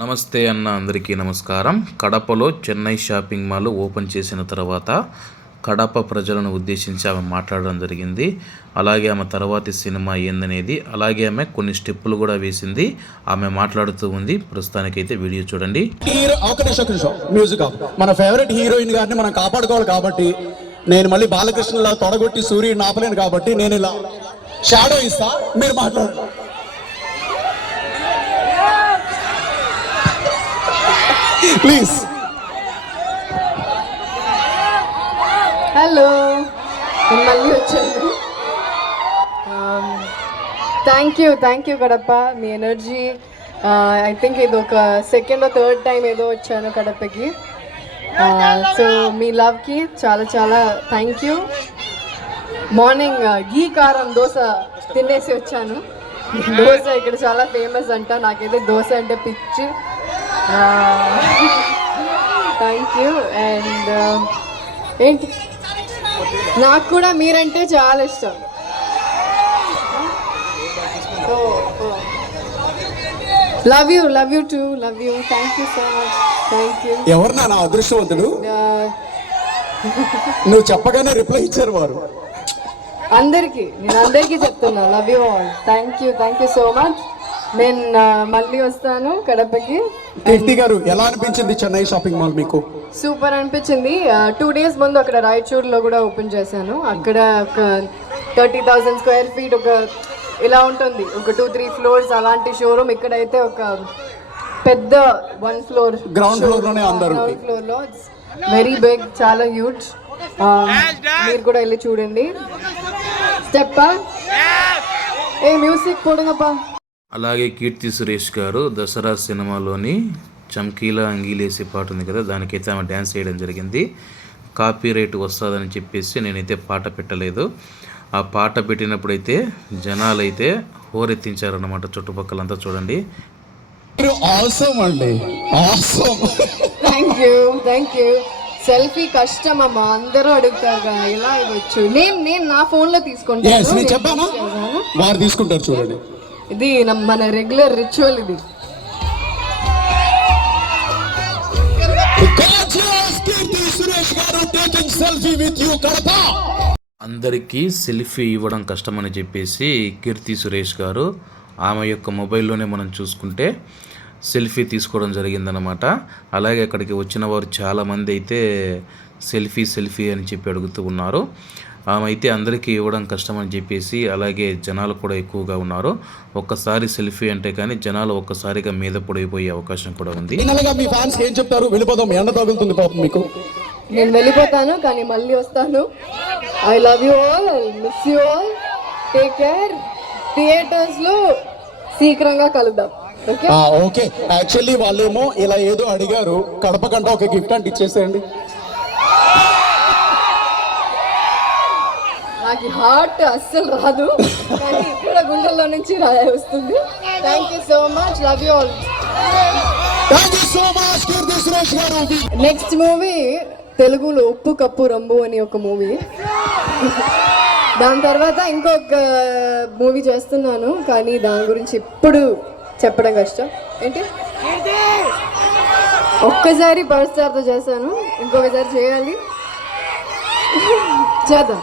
నమస్తే అన్న అందరికీ నమస్కారం. కడపలో చెన్నై షాపింగ్ మాల్ ఓపెన్ చేసిన తర్వాత కడప ప్రజలను ఉద్దేశించి ఆమె మాట్లాడడం జరిగింది. అలాగే ఆమె తర్వాతి సినిమా ఏందనేది అలాగే ఆమె కొన్ని స్టెప్పులు కూడా వేసింది. ఆమె మాట్లాడుతూ ఉంది. ప్రస్తుతానికైతే వీడియో చూడండి. హీరో మ్యూజిక్ ఆఫ్ మన ఫేవరెట్ హీరోయిన్ గారిని మనం కాపాడుకోవాలి కాబట్టి నేను మళ్ళీ బాలకృష్ణలా తొడగొట్టి సూర్యుడిని ఆపలేను కాబట్టి నేను ఇలా షాడో ఇస్తా. మీరు మాట్లాడండి. ప్లీజ్ హలో మళ్ళీ వచ్చాను. Thank you thank you Kadapa me energy I think ఇది ఒక సెకండ్ థర్డ్ టైం ఏదో వచ్చాను కడపకి సో మీ లవ్కి చాలా చాలా థ్యాంక్ యూ మార్నింగ్ గీ కారం దోశ తినేసి వచ్చాను. దోశ ఇక్కడ చాలా ఫేమస్ అంట. నాకైతే దోశ అంటే పిచ్చి. థ్యాంక్ యూ అండ్ ఏంటి? నాకు కూడా మీరంటే చాలా ఇష్టం. Love you love you too love you thank you so much thank you ఎవరు నా అదృష్టవంతుడు? నువ్వు చెప్పగానే రిప్లై ఇచ్చారు వారు. అందరికీ నేను అందరికీ చెప్తున్నా love you all thank you thank you so much నేను మళ్ళీ వస్తాను కడపకి. కీర్తి గారు ఎలా అనిపించింది చెన్నై షాపింగ్ మాల్ మీకు? సూపర్ అనిపించింది. టూ డేస్ ముందు అక్కడ రాయచూర్లో కూడా ఓపెన్ చేశాను. అక్కడ ఒక థర్టీ థౌజండ్ స్క్వేర్ ఫీట్ ఒక ఇలా ఉంటుంది. ఒక టూ త్రీ ఫ్లోర్స్ అలాంటి షోరూమ్. ఇక్కడైతే ఒక పెద్ద వన్ ఫ్లోర్ Ground floor లోనే అందరూ. గ్రౌండ్ ఫ్లోర్లో. వెరీ బిగ్ చాలా హ్యూజ్ మీరు కూడా వెళ్ళి చూడండి. స్టెప్ ఏ మ్యూజిక్ పోడుగప్పా? అలాగే కీర్తి సురేష్ గారు దసరా సినిమాలోని చమ్కీలా అంగీలేసే పాట ఉంది కదా దానికైతే ఆమె డ్యాన్స్ చేయడం జరిగింది. కాపీ రైట్ వస్తుందని చెప్పేసి నేనైతే పాట పెట్టలేదు. ఆ పాట పెట్టినప్పుడైతే జనాలైతే హోరెత్తించారన్నమాట చుట్టుపక్కలంతా చూడండి. ఆసమ్ అండి. Awesome thank you thank you selfie కష్టం అమ్మా అందరూ అడుగుతారు కదా ఎలా ఇవ్వచ్చు నేను నేను నా ఫోన్లో ఎస్ తీసుకుంటాను చెప్పానా. వారు తీసుకుంటారు చూడండి. ఇది మన రెగ్యులర్ రిచువల్ ఇది. అందరికీ సెల్ఫీ ఇవ్వడం కష్టమని చెప్పేసి కీర్తి సురేష్ గారు ఆమె యొక్క మొబైల్లోనే మనం చూసుకుంటే సెల్ఫీ తీసుకోవడం జరిగిందనమాట అలాగే అక్కడికి వచ్చిన వారు చాలామంది అయితే సెల్ఫీ సెల్ఫీ అని చెప్పి అడుగుతూ ఉన్నారు. ఆమె అయితే అందరికీ ఇవ్వడం కష్టమని చెప్పేసి అలాగే జనాలు కూడా ఎక్కువగా ఉన్నారు. ఒక్కసారి సెల్ఫీ అంటే కానీ జనాలు ఒక్కసారిగా మీద పడిపోయే అవకాశం కూడా ఉంది. మీ ఫ్యాన్స్ ఏం చెప్తారు? వెళ్ళిపోదాం ఎండ తగులుతుంది పాపం మీకు. నేను వెళ్ళిపోతాను కానీ మళ్ళీ వస్తాను. I love you all I miss you all take care థియేటర్స్లో శీఘ్రంగా కలుద్దాం. ఓకే ఆ, ఓకే యాక్చువల్లీ వాళ్ళేమో ఇలా ఏదో అడిగారు. కడప కంట ఒక గిఫ్ట్ అంటే ఇచ్చేసేయండి. నాకు హార్ట్ అస్సలు రాదు. కానీ ఇక్కడ గుండెల్లో నుంచి వస్తుంది. Thank you so much love you all next movie తెలుగులో ఉప్పు కప్పు రంబు అని ఒక మూవీ దాని తర్వాత ఇంకొక మూవీ చేస్తున్నాను. కానీ దాని గురించి ఇప్పుడు చెప్పడం కష్టం. ఏంటి? ఒక్కసారి పవర్ స్టార్తో చేశాను. ఇంకొకసారి చేయాలి. చేద్దాం.